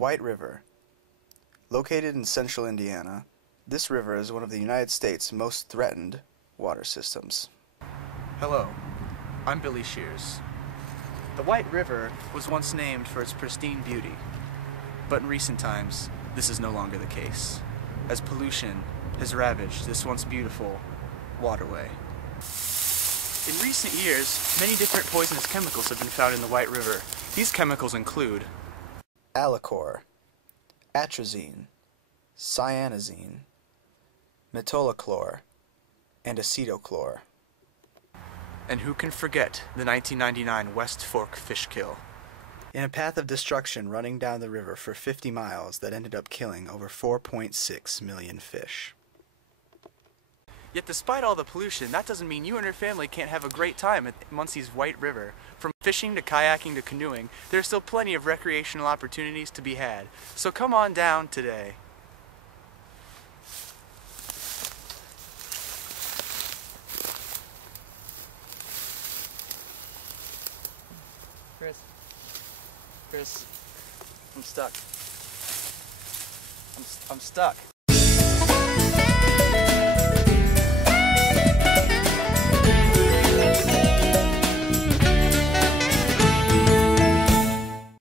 White River. Located in central Indiana, this river is one of the United States' most threatened water systems. Hello, I'm Billy Shears. The White River was once named for its pristine beauty, but in recent times, this is no longer the case, as pollution has ravaged this once beautiful waterway. In recent years, many different poisonous chemicals have been found in the White River. These chemicals include Allicor, atrazine, cyanazine, metolachlor, and acetochlor. And who can forget the 1999 West Fork fish kill? In a path of destruction running down the river for 50 miles that ended up killing over 4.6 million fish. Yet despite all the pollution, that doesn't mean you and your family can't have a great time at Muncie's White River. From fishing to kayaking to canoeing, there are still plenty of recreational opportunities to be had. So come on down today. Chris, I'm stuck. I'm stuck.